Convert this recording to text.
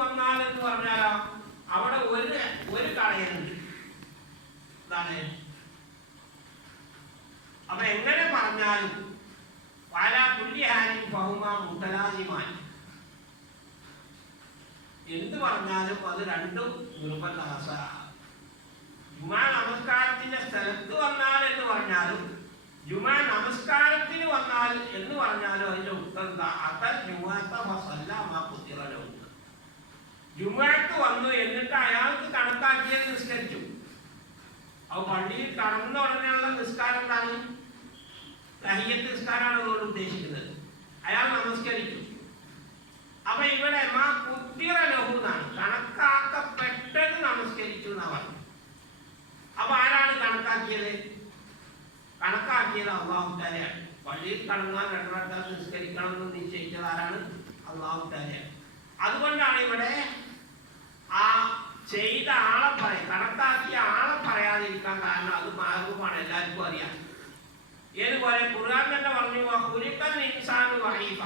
വന്നാലെന്ന് പറഞ്ഞാലോ അവിടെ ഒരു കളയുന്നുണ്ട്. എന്താണ്? അപ്പൊ എങ്ങനെ പറഞ്ഞാലും പല പുല്യഹാനും ബഹുമാ മുതലാനിമാൻ എന്ത് പറഞ്ഞാലും അത് രണ്ടും നിർബന്ധാസ. ജുമാ നമസ്കാരത്തിന്റെ സ്ഥലത്ത് വന്നാൽ എന്ന് പറഞ്ഞാലും ജുമാ നമസ്കാരത്തിന് വന്നാൽ എന്ന് പറഞ്ഞാലും അതിന്റെ ഉത്തരം എന്താ? അത്തൽ ജുമാക്ക് വന്നു എന്നിട്ട് അയാൾക്ക് കണക്കാക്കിയത് നിസ്കരിച്ചു. അപ്പൊ പള്ളിയിൽ കടന്ന ഉടനെയുള്ള നിസ്കാരം എന്താണ്? തഹിയ്യത്ത് നിസ്കാരമാണ് അതുകൊണ്ട് ഉദ്ദേശിക്കുന്നത്. അയാൾ നമസ്കരിച്ചു. അപ്പൊ ഇവിടെ ലഹുന്നാണ് കണക്കാക്കപ്പെട്ടത് നമസ്കരിച്ചു എന്നാ പറഞ്ഞു. അപ്പൊ ആരാണ് കണക്കാക്കിയത്? കണക്കാക്കിയത് അല്ലാഹു തആലയാണ്. പള്ളിയിൽ കടന്നാൽ 2 റക്അത്ത് നിസ്കരിക്കണം എന്ന് നിശ്ചയിച്ചത് ആരാണ്? അല്ലാഹു തആലയാണ്. അതുകൊണ്ടാണ് ഇവിടെ ആ ചെയ്ത ആളെ പറയാം, കണക്കാക്കിയ ആളെ പറയാതിരിക്കാൻ കാരണം അത് മാർഗമാണ്, എല്ലാവർക്കും അറിയാം. ഏതുപോലെ ഖുർആൻ തന്നെ പറഞ്ഞു ഇൻസാനു വഈഫ,